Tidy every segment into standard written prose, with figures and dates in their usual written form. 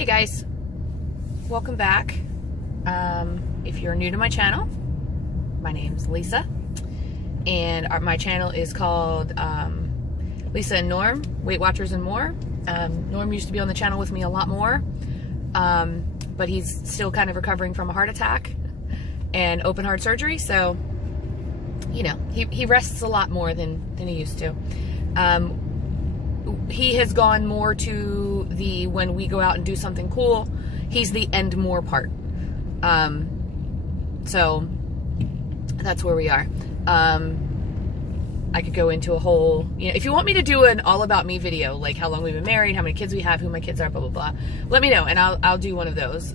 Hey guys, welcome back. If you're new to my channel, my name's Lisa, and my channel is called Lisa and Norm, Weight Watchers and more. Norm used to be on the channel with me a lot more, but he's still kind of recovering from a heart attack and open heart surgery, so you know, he rests a lot more than he used to. He has gone more to the when we go out and do something cool, he's the and more part. So that's where we are. I could go into a whole, you know, if you want me to do an all about me video, like how long we've been married, how many kids we have, who my kids are, blah, blah, blah, let me know and I'll do one of those.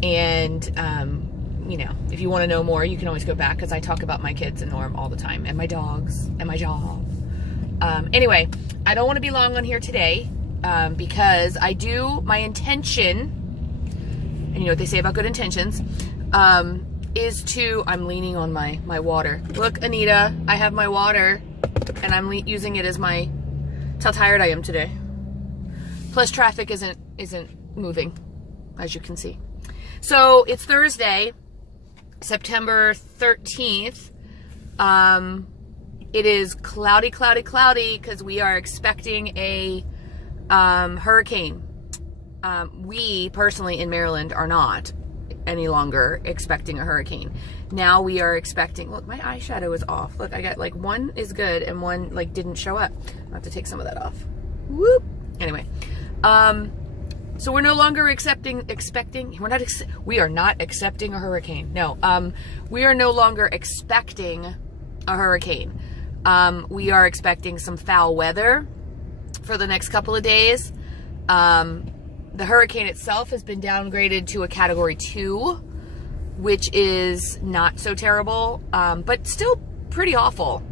You know, if you want to know more, you can always go back because I talk about my kids and Norm all the time, and my dogs and my job. Anyway, I don't want to be long on here today, because my intention, and you know what they say about good intentions, is to, I'm leaning on my water. Look, Anita, I have my water, and I'm using it as that's how tired I am today. Plus traffic isn't moving, as you can see. So it's Thursday, September 13th. It is cloudy because we are expecting a hurricane. We personally in Maryland are not any longer expecting a hurricane. Now we are expecting, look, my eyeshadow is off. Look, I got like one is good and one like didn't show up. I have to take some of that off. Whoop. Anyway, so we're no longer we are not accepting a hurricane. No, we are no longer expecting a hurricane. We are expecting some foul weather for the next couple of days. The hurricane itself has been downgraded to a Category 2, which is not so terrible, but still pretty awful.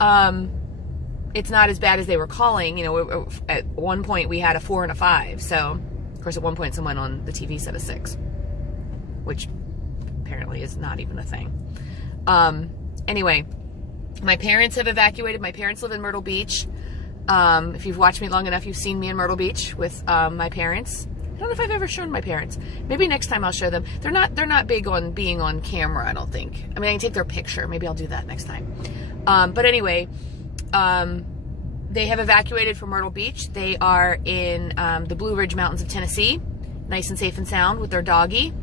It's not as bad as they were calling. You know, at one point we had a 4 and a 5. So, of course, at one point someone on the TV said a 6, which apparently is not even a thing. Anyway, my parents have evacuated. My parents live in Myrtle Beach. If you've watched me long enough, you've seen me in Myrtle Beach with my parents. I don't know if I've ever shown my parents. Maybe next time I'll show them. They're not big on being on camera, I don't think. I mean, I can take their picture. Maybe I'll do that next time. But anyway, they have evacuated from Myrtle Beach. They are in the Blue Ridge Mountains of Tennessee, nice and safe and sound with their doggy.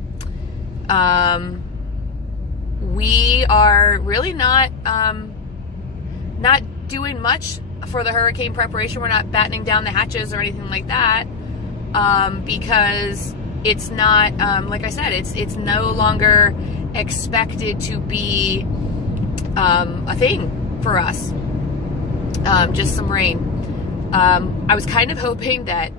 We are really not doing much for the hurricane preparation. We're not battening down the hatches or anything like that, because it's not, like I said, it's no longer expected to be a thing for us. Just some rain. I was kind of hoping that,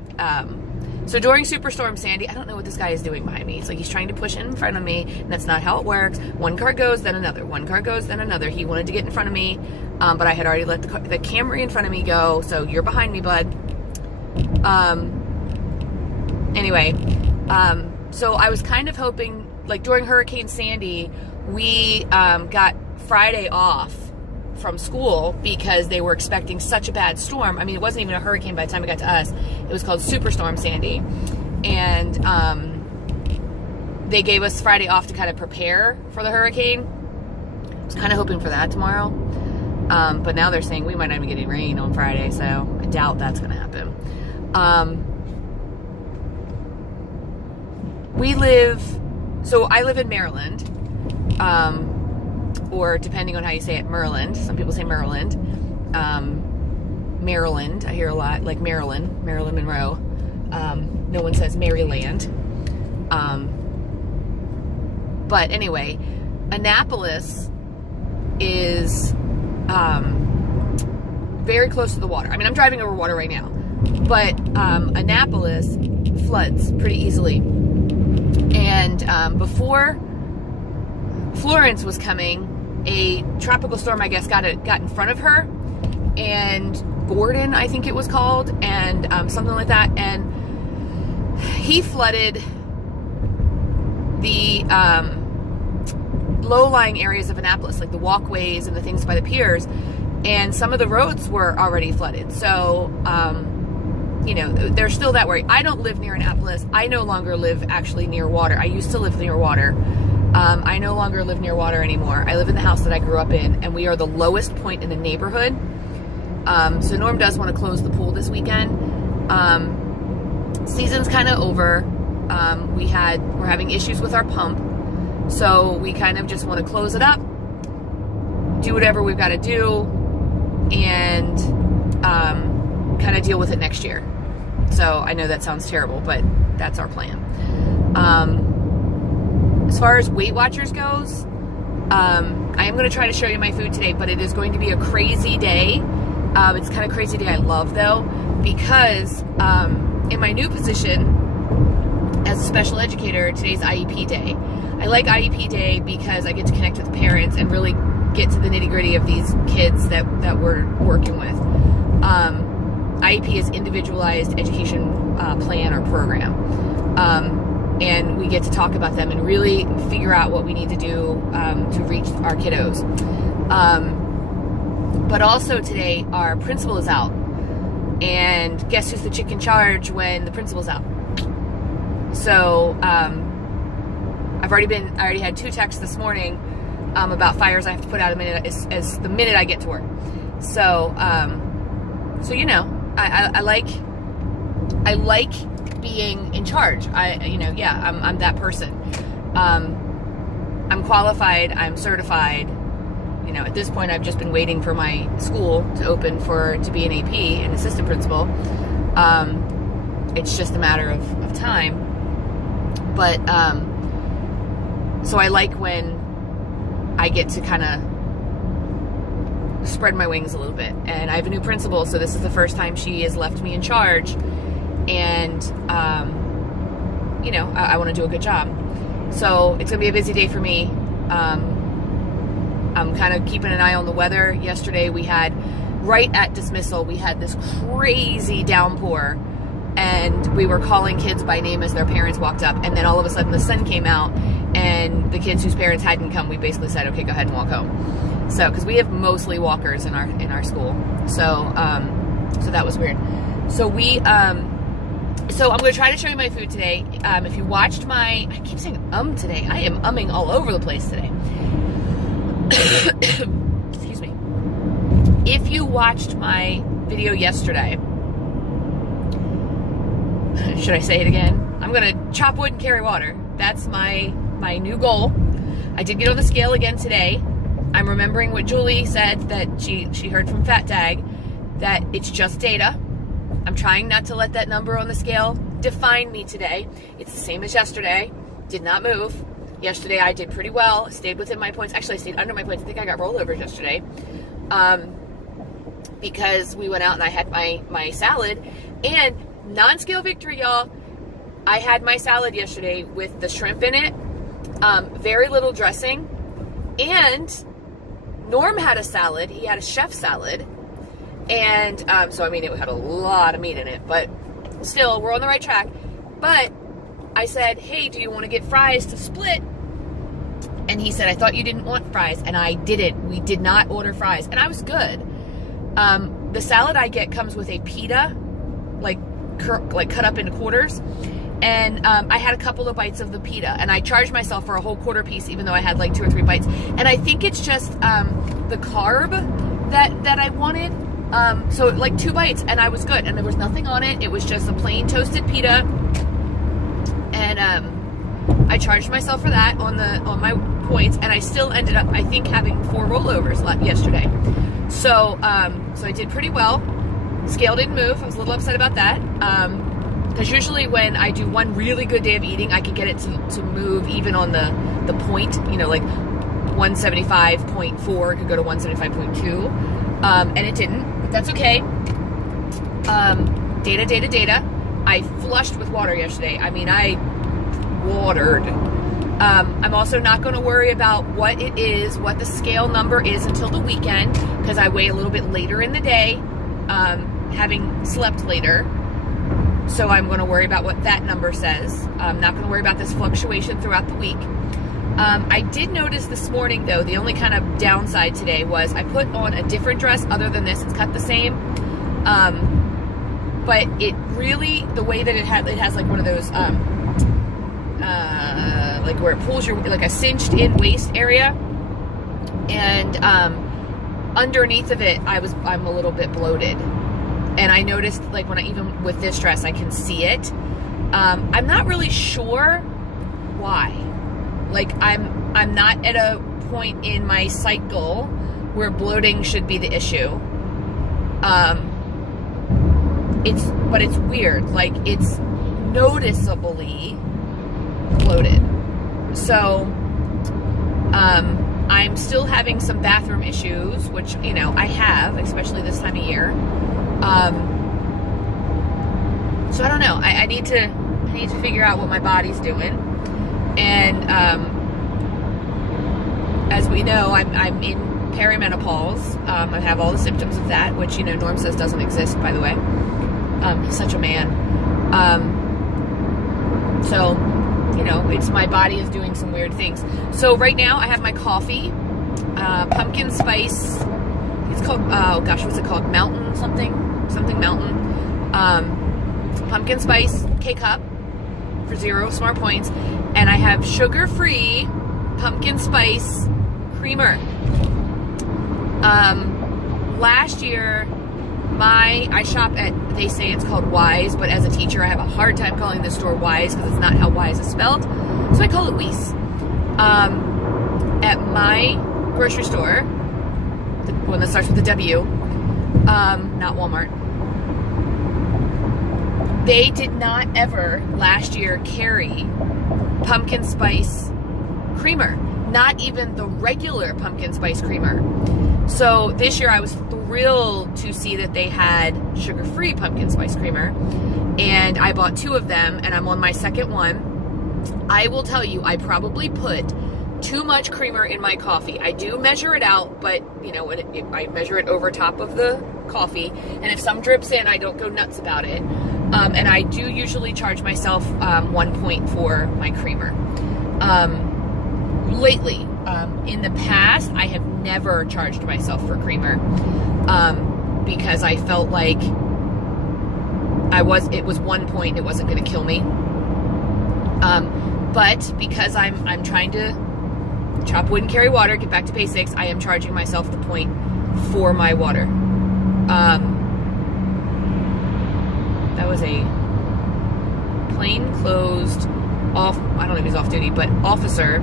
so during Superstorm Sandy, I don't know what this guy is doing behind me. It's like he's trying to push in front of me, and that's not how it works. One car goes, then another. One car goes, then another. He wanted to get in front of me, but I had already let the Camry in front of me go, so you're behind me, bud. Anyway, so I was kind of hoping, like during Hurricane Sandy, we got Friday off from school because they were expecting such a bad storm. I mean, it wasn't even a hurricane by the time it got to us. It was called Superstorm Sandy. And they gave us Friday off to kind of prepare for the hurricane. I was kind of hoping for that tomorrow. But now they're saying we might not even get any rain on Friday, so I doubt that's going to happen. I live in Maryland. Or depending on how you say it, Maryland. Some people say Maryland. Maryland, I hear a lot, like Maryland Monroe. No one says Maryland. But anyway, Annapolis is very close to the water. I mean, I'm driving over water right now. But Annapolis floods pretty easily. And before Florence was coming, a tropical storm, I guess, got in front of her, and Gordon, I think it was called, and something like that, and he flooded the low-lying areas of Annapolis, like the walkways and the things by the piers, and some of the roads were already flooded. So you know, there's still that worry. I don't live near Annapolis. I no longer live actually near water. I used to live near water. I no longer live near water anymore. I live in the house that I grew up in, and we are the lowest point in the neighborhood. So Norm does want to close the pool this weekend. Season's kind of over. We're having issues with our pump, so we kind of just want to close it up, do whatever we've got to do, and kind of deal with it next year. So I know that sounds terrible, but that's our plan. As far as Weight Watchers goes, I am going to try to show you my food today, but it is going to be a crazy day. It's kind of crazy day I love, though, because in my new position as a special educator, today's IEP day. I like IEP day because I get to connect with parents and really get to the nitty-gritty of these kids that we're working with. IEP is individualized education plan or program. And we get to talk about them and really figure out what we need to do to reach our kiddos. But also today, our principal is out. And guess who's the chick in charge when the principal's out? So I already had 2 texts this morning about fires I have to put out as the minute I get to work. So you know, I like being in charge. I'm that person. I'm qualified. I'm certified. You know, at this point, I've just been waiting for my school to open to be an AP, an assistant principal. It's just a matter of time. But so I like when I get to kind of spread my wings a little bit. And I have a new principal, so this is the first time she has left me in charge. And, you know, I want to do a good job. So it's going to be a busy day for me. I'm kind of keeping an eye on the weather. Yesterday we had, right at dismissal, we had this crazy downpour. And we were calling kids by name as their parents walked up. And then all of a sudden the sun came out. And the kids whose parents hadn't come, we basically said, okay, go ahead and walk home. So, because we have mostly walkers in our school. So, so that was weird. So so I'm going to try to show you my food today. If you watched I keep saying today. I am umming all over the place today. Excuse me. If you watched my video yesterday, should I say it again? I'm going to chop wood and carry water. That's my new goal. I did get on the scale again today. I'm remembering what Julie said, that she heard from Fat Dag, that it's just data. I'm trying not to let that number on the scale define me today. It's the same as yesterday. Did not move. Yesterday I did pretty well. Stayed within my points. Actually, I stayed under my points. I think I got rollovers yesterday. Because we went out and I had my salad. And non-scale victory, y'all. I had my salad yesterday with the shrimp in it. Very little dressing. And Norm had a salad. He had a chef salad. And so, I mean, it had a lot of meat in it. But still, we're on the right track. But I said, hey, do you want to get fries to split? And he said, I thought you didn't want fries. And I didn't. We did not order fries. And I was good. The salad I get comes with a pita, like cut up into quarters. And I had a couple of bites of the pita, and I charged myself for a whole quarter piece, even though I had like 2 or 3 bites. And I think it's just the carb that I wanted. So like 2 bites, and I was good, and there was nothing on it. It was just a plain toasted pita, and I charged myself for that on my points, and I still ended up, I think, having 4 rollovers yesterday. So so I did pretty well. Scale didn't move. I was a little upset about that. Because usually when I do one really good day of eating, I can get it to move even on the point, you know, like 175.4, it could go to 175.2, and it didn't, but that's okay. Data. I flushed with water yesterday. I mean, I watered. I'm also not going to worry about what it is, what the scale number is until the weekend, because I weigh a little bit later in the day, having slept later. So I'm going to worry about what that number says. I'm not going to worry about this fluctuation throughout the week. I did notice this morning, though, the only kind of downside today was I put on a different dress other than this. It's cut the same. but it really, the way that it has like one of those, like where it pulls your, like a cinched in waist area, and underneath of it, I'm a little bit bloated, and I noticed, like, when even with this dress, I can see it. I'm not really sure why. Like, I'm not at a point in my cycle where bloating should be the issue. But it's weird. Like, it's noticeably bloated. So, I'm still having some bathroom issues, which, you know, I have, especially this time of year. So I don't know. I need to figure out what my body's doing. And, as we know, I'm in perimenopause. I have all the symptoms of that, which, you know, Norm says doesn't exist, by the way. He's such a man. So, you know, it's, my body is doing some weird things. So right now I have my coffee, pumpkin spice. It's called, oh gosh, what's it called? Mountain something mountain. Pumpkin spice K-cup for 0 smart points. And I have sugar-free pumpkin spice creamer. Last year, I shop at, they say it's called Wise, but as a teacher, I have a hard time calling the store Wise because it's not how Wise is spelled. So I call it Weiss. At my grocery store, the one that starts with a W, not Walmart, they did not ever last year carry pumpkin spice creamer. Not even the regular pumpkin spice creamer. So this year I was thrilled to see that they had sugar-free pumpkin spice creamer, and I bought 2 of them, and I'm on my second one. I will tell you, I probably put too much creamer in my coffee. I do measure it out, but, you know, I measure it over top of the coffee, and if some drips in, I don't go nuts about it. And I do usually charge myself 1 point for my creamer. Lately, in the past, I have never charged myself for creamer, because I felt like it was 1 point, it wasn't going to kill me. But because I'm trying to chop wood and carry water, get back to basics, I am charging myself the point for my water. That was a plainclothes I don't know if he's off duty, but officer.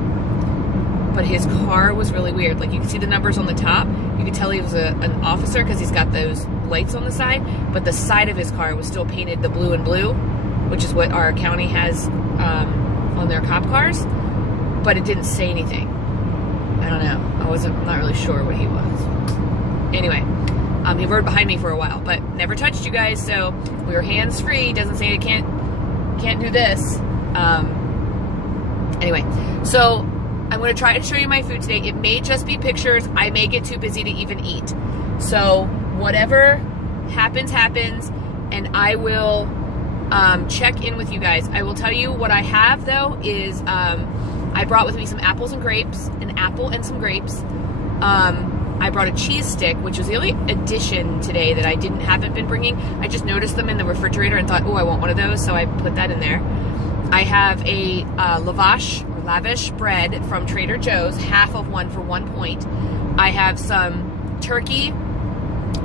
But his car was really weird. Like, you can see the numbers on the top. You could tell he was an officer because he's got those lights on the side. But the side of his car was still painted the blue and blue, which is what our county has on their cop cars. But it didn't say anything. I don't know. I'm not really sure what he was. Anyway, he rode behind me for a while, but never touched you guys. So we were hands-free. Doesn't say I can't do this. Anyway, so I'm going to try to show you my food today. It may just be pictures. I may get too busy to even eat. So whatever happens, happens, and I will check in with you guys. I will tell you what I have, though, is I brought with me some apples and grapes, an apple and some grapes. I brought a cheese stick, which was the only addition today that I haven't been bringing. I just noticed them in the refrigerator and thought, oh, I want one of those, so I put that in there. I have a lavish bread from Trader Joe's, half of one for 1 point. I have some turkey,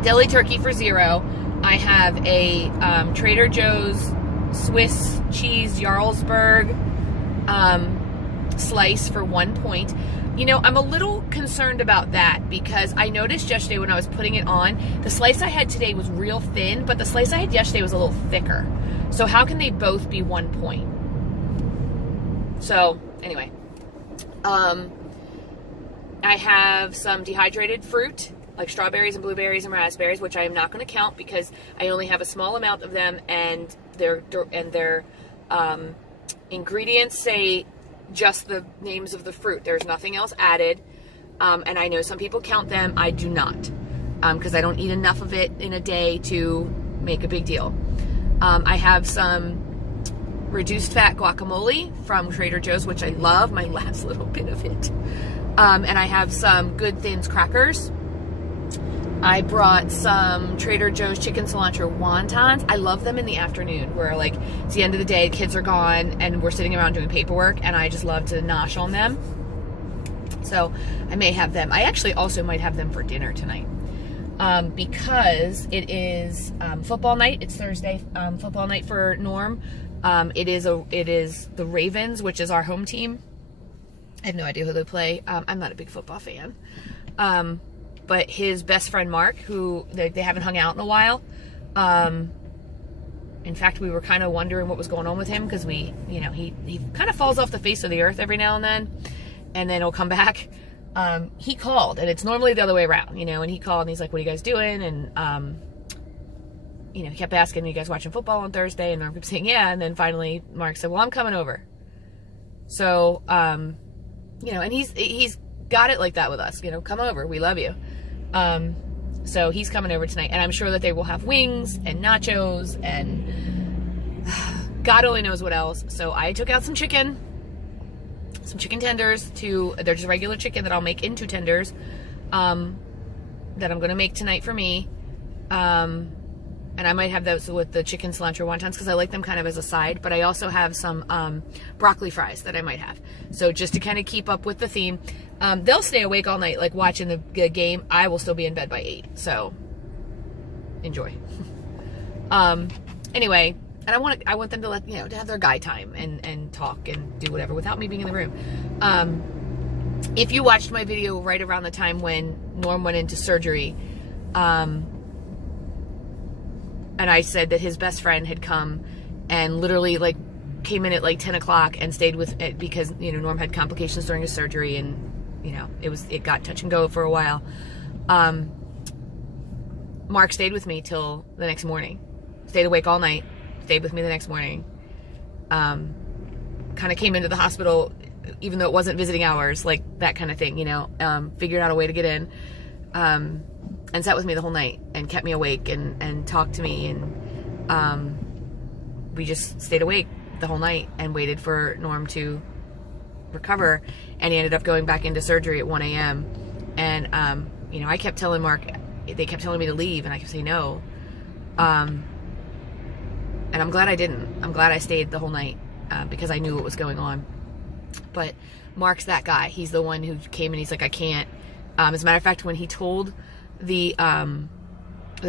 deli turkey for 0. I have a Trader Joe's Swiss cheese Jarlsberg slice for 1 point. You know, I'm a little concerned about that because I noticed yesterday when I was putting it on, the slice I had today was real thin, but the slice I had yesterday was a little thicker. So how can they both be 1 point? So anyway, I have some dehydrated fruit, like strawberries and blueberries and raspberries, which I am not going to count because I only have a small amount of them, and their ingredients say just the names of the fruit. There's nothing else added, and I know some people count them. I do not, because I don't eat enough of it in a day to make a big deal. I have some reduced fat guacamole from Trader Joe's, which I love, my last little bit of it. And I have some Good Thins crackers. I brought some Trader Joe's chicken cilantro wontons. I love them in the afternoon where like it's the end of the day, kids are gone, and we're sitting around doing paperwork, and I just love to nosh on them. So I may have them. I actually also might have them for dinner tonight. Because it is football night. It's Thursday, football night for Norm. It is the Ravens, which is our home team. I have no idea who they play. I'm not a big football fan. But his best friend Mark, who they haven't hung out in a while. In fact, we were kind of wondering what was going on with him because he kind of falls off the face of the earth every now and then he'll come back. He called, and it's normally the other way around, and he called and he's like, what are you guys doing? And, he kept asking, are you guys watching football on Thursday? And Norm kept saying, yeah. And then finally Mark said, well, I'm coming over. So, and he's got it like that with us, come over. We love you. So he's coming over tonight, and I'm sure that they will have wings and nachos and God only knows what else. So I took out some chicken tenders they're just regular chicken that I'll make into tenders, that I'm going to make tonight for me. And I might have those with the chicken cilantro wontons because I like them kind of as a side, but I also have some broccoli fries that I might have. So just to kind of keep up with the theme, they'll stay awake all night, like watching the game. I will still be in bed by 8, so enjoy. Anyway, and I want them to to have their guy time and talk and do whatever without me being in the room. If you watched my video right around the time when Norm went into surgery, and I said that his best friend had come and literally came in at 10 o'clock and stayed with it because, Norm had complications during his surgery, and, it got touch and go for a while. Mark stayed with me till the next morning, stayed awake all night, stayed with me the next morning, kind of came into the hospital, even though it wasn't visiting hours, that kind of thing, figured out a way to get in, and sat with me the whole night and kept me awake and talked to me, and we just stayed awake the whole night and waited for Norm to recover, and he ended up going back into surgery at 1 a.m. and I kept telling Mark, they kept telling me to leave, and I kept saying no, and I'm glad I didn't. I'm glad I stayed the whole night, because I knew what was going on. But Mark's that guy. He's the one who came and he's like, I can't. As a matter of fact, when he told the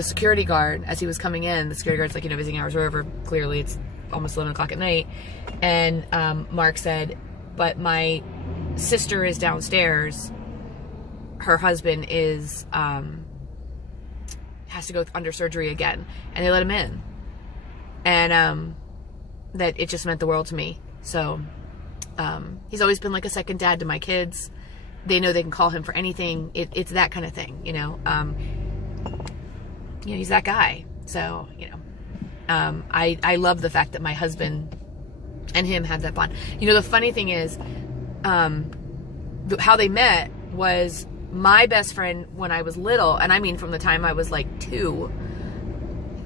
security guard as he was coming in, the security guard's like, visiting hours are over. Clearly it's almost 11 o'clock at night. And Mark said, but my sister is downstairs. Her husband is has to go under surgery again. And they let him in. And that it just meant the world to me. So he's always been like a second dad to my kids. They know they can call him for anything. It's that kind of thing, he's that guy. So, I love the fact that my husband and him have that bond. The funny thing is, how they met was my best friend when I was little, and I mean from the time I was 2,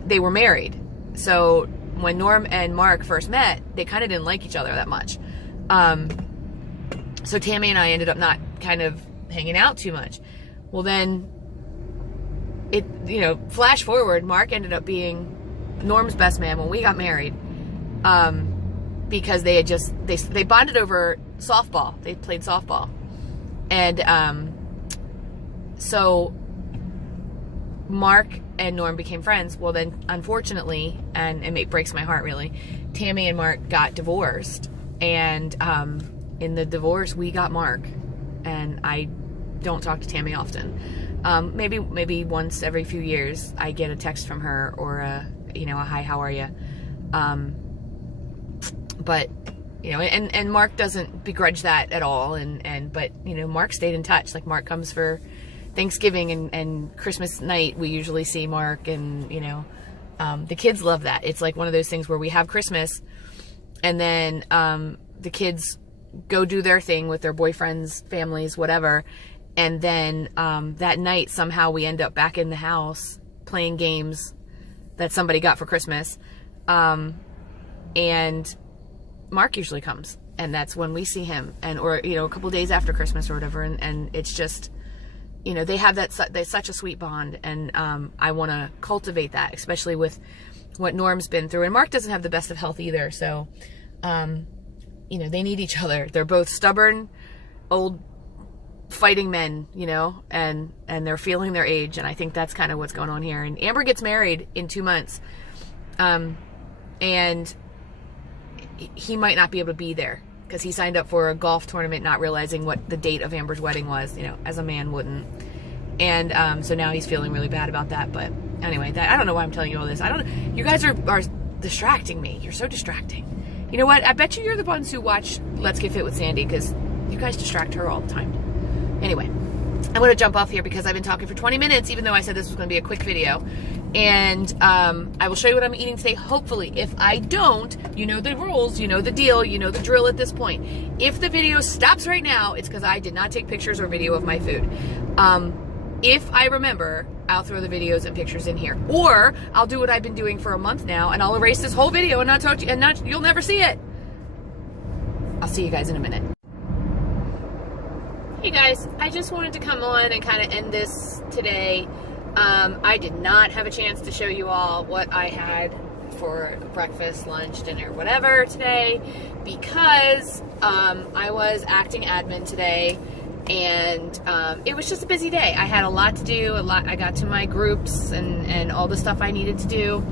they were married. So when Norm and Mark first met, they kind of didn't like each other that much. So Tammy and I ended up not kind of hanging out too much. Well, then flash forward, Mark ended up being Norm's best man when we got married, because they had they bonded over softball. They played softball, and so Mark and Norm became friends. Well, then unfortunately, and it breaks my heart really, Tammy and Mark got divorced, and in the divorce we got Mark, and I don't talk to Tammy often. Maybe once every few years I get a text from her or a hi, how are you? But and Mark doesn't begrudge that at all, but Mark stayed in touch. Mark comes for Thanksgiving and Christmas night. We usually see Mark, and the kids love that. It's one of those things where we have Christmas, and then the kids go do their thing with their boyfriends, families, whatever. And then that night, somehow we end up back in the house playing games that somebody got for Christmas. And Mark usually comes, and that's when we see him, or a couple days after Christmas or whatever. And it's just, you know, they have they're such a sweet bond, and I want to cultivate that, especially with what Norm's been through. And Mark doesn't have the best of health either, so you know, they need each other. They're both stubborn, old fighting men, you know, and they're feeling their age, and I think that's kind of what's going on here. And Amber gets married in 2 months, and he might not be able to be there because he signed up for a golf tournament not realizing what the date of Amber's wedding was, you know, as a man wouldn't. And so now he's feeling really bad about that. But anyway, I don't know why I'm telling you all this. You guys are distracting me. You're so distracting. You know what? I bet you're the ones who watch Let's Get Fit with Sandy, because you guys distract her all the time. Anyway, I'm going to jump off here because I've been talking for 20 minutes, even though I said this was going to be a quick video. And I will show you what I'm eating today, hopefully. If I don't, you know the rules, you know the deal, you know the drill at this point. If the video stops right now, it's because I did not take pictures or video of my food. If I remember, I'll throw the videos and pictures in here. Or I'll do what I've been doing for a month now, and I'll erase this whole video and not talk to you, and you'll never see it. I'll see you guys in a minute. Hey guys, I just wanted to come on and kind of end this today. I did not have a chance to show you all what I had for breakfast, lunch, dinner, whatever today, because I was acting admin today, and it was just a busy day. I had a lot to do, I got to my groups and all the stuff I needed to do,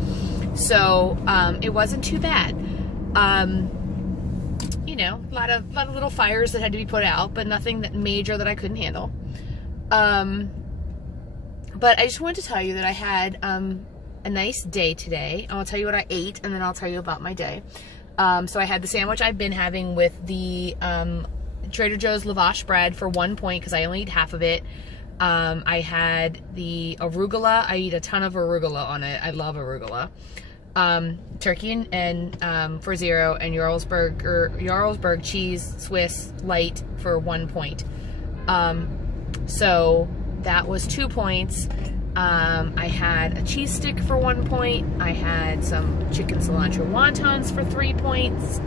so it wasn't too bad. You know, a lot of little fires that had to be put out, but nothing that major that I couldn't handle. But I just wanted to tell you that I had a nice day today. I'll tell you what I ate, and then I'll tell you about my day. So I had the sandwich I've been having with the Trader Joe's lavash bread for 1 point, because I only eat half of it. I had the arugula. I eat a ton of arugula on it. I love arugula. Turkey and for 0, and Jarlsberg cheese Swiss light for 1 point. So that was 2 points. I had a cheese stick for 1 point. I had some chicken cilantro wontons for 3 points.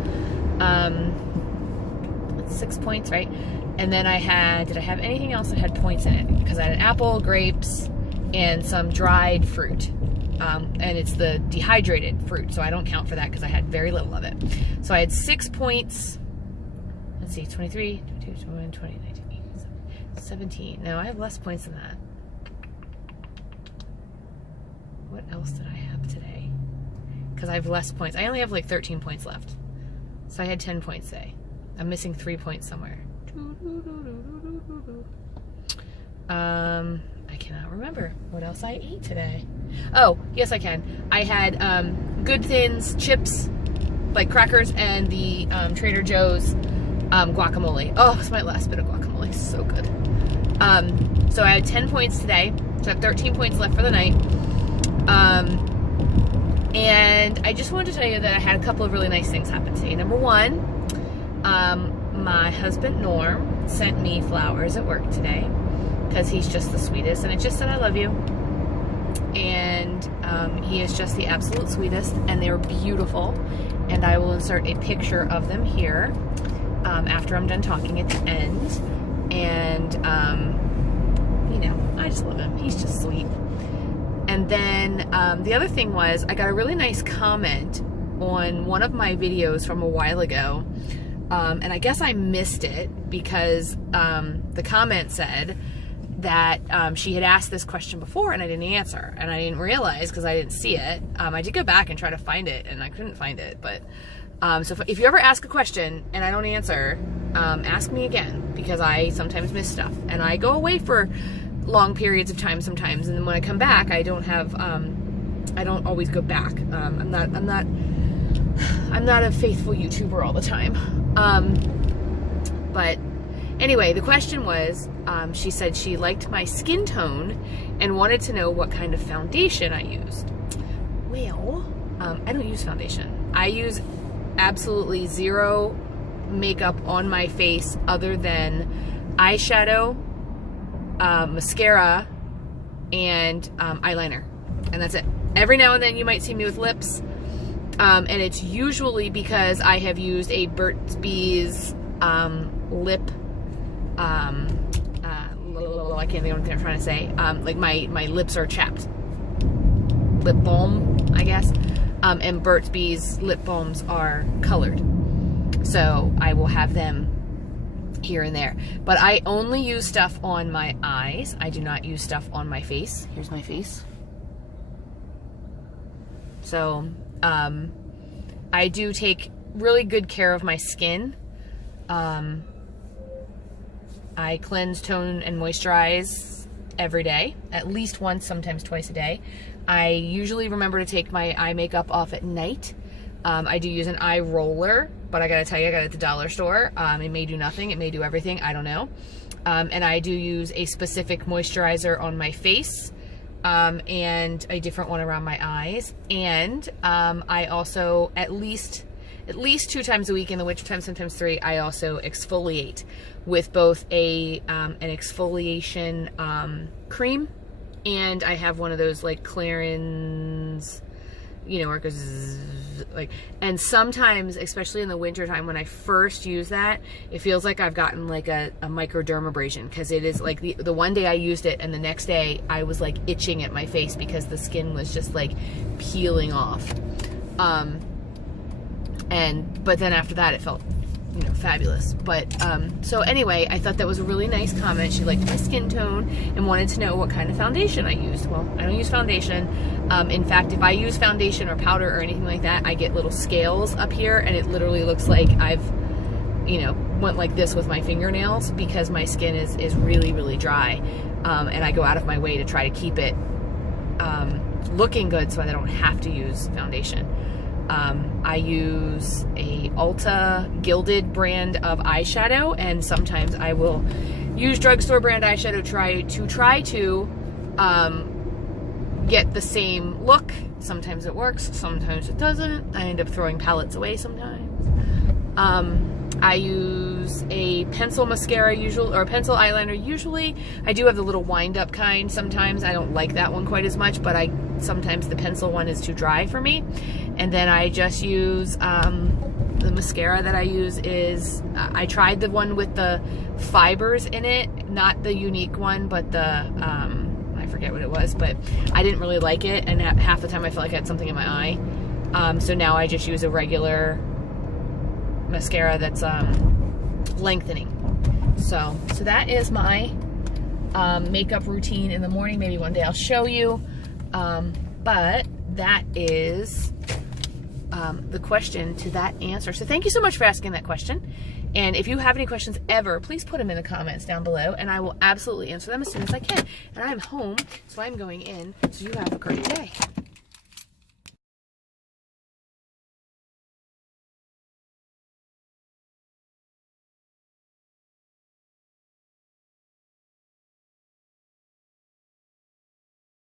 That's 6 points, right? And then I had, did I have anything else that had points in it? Because I had an apple, grapes, and some dried fruit. And it's the dehydrated fruit, so I don't count for that because I had very little of it. So I had 6 points. Let's see, 23, 22, 21, 20, 19, 17. No, I have less points than that. What else did I have today? Because I have less points. I only have like 13 points left. So I had 10 points today. I'm missing 3 points somewhere. I cannot remember what else I ate today. Oh, yes I can. I had Good Thins chips, like crackers, and the Trader Joe's guacamole. Oh, it's my last bit of guacamole. So good. So I had 10 points today. So I have 13 points left for the night. And I just wanted to tell you that I had a couple of really nice things happen today. Number one, my husband Norm sent me flowers at work today, because he's just the sweetest, and it just said I love you. And he is just the absolute sweetest, and they're beautiful, and I will insert a picture of them here after I'm done talking at the end. And you know, I just love him. He's just sweet. And then the other thing was, I got a really nice comment on one of my videos from a while ago, and I guess I missed it because the comment said that she had asked this question before and I didn't answer, and I didn't realize because I didn't see it. I did go back and try to find it, and I couldn't find it. But so if you ever ask a question and I don't answer, ask me again, because I sometimes miss stuff, and I go away for long periods of time sometimes, and then when I come back, I don't have I don't always go back. I'm not a faithful YouTuber all the time. But anyway, the question was, she said she liked my skin tone and wanted to know what kind of foundation I used. Well, I don't use foundation. I use absolutely zero makeup on my face other than eyeshadow, mascara, and eyeliner, and that's it. Every now and then you might see me with lips, and it's usually because I have used a Burt's Bees lip I can't think of what I'm trying to say. Like my lips are chapped. Lip balm, I guess. And Burt's Bees lip balms are colored. So I will have them here and there. But I only use stuff on my eyes. I do not use stuff on my face. Here's my face. So I do take really good care of my skin. I cleanse, tone, and moisturize every day, at least once, sometimes twice a day. I usually remember to take my eye makeup off at night. I do use an eye roller, but I gotta tell you, I got it at the dollar store. It may do nothing, it may do everything, I don't know. And I do use a specific moisturizer on my face, and a different one around my eyes. And I also, at least 2 times a week, in the winter time, sometimes 3, I also exfoliate with both an exfoliation cream, and I have one of those like Clarins, you know, where it goes zzz, like, and sometimes, especially in the winter time, when I first use that, it feels like I've gotten like a microdermabrasion, because it is like the one day I used it and the next day I was like itching at my face because the skin was just like peeling off. But then after that, it felt, you know, fabulous. But so anyway, I thought that was a really nice comment. She liked my skin tone and wanted to know what kind of foundation I used. Well, I don't use foundation. In fact, if I use foundation or powder or anything like that, I get little scales up here, and it literally looks like I've, you know, went like this with my fingernails, because my skin is really, really dry. And I go out of my way to try to keep it looking good so I don't have to use foundation. I use a Ulta Gilded brand of eyeshadow, and sometimes I will use drugstore brand eyeshadow to try to get the same look. Sometimes it works, sometimes it doesn't. I end up throwing palettes away sometimes. I use a pencil mascara usually, or a pencil eyeliner usually. I do have the little wind up kind sometimes. I don't like that one quite as much, but sometimes the pencil one is too dry for me. And then I just use, the mascara that I use is, I tried the one with the fibers in it, not the unique one, but the, I forget what it was, but I didn't really like it, and half the time I felt like I had something in my eye. So now I just use a regular mascara that's lengthening. So that is my makeup routine in the morning. Maybe one day I'll show you, but that is the question to that answer. So thank you so much for asking that question, and if you have any questions ever, please put them in the comments down below, and I will absolutely answer them as soon as I can. And I'm home, so I'm going in, so you have a great day.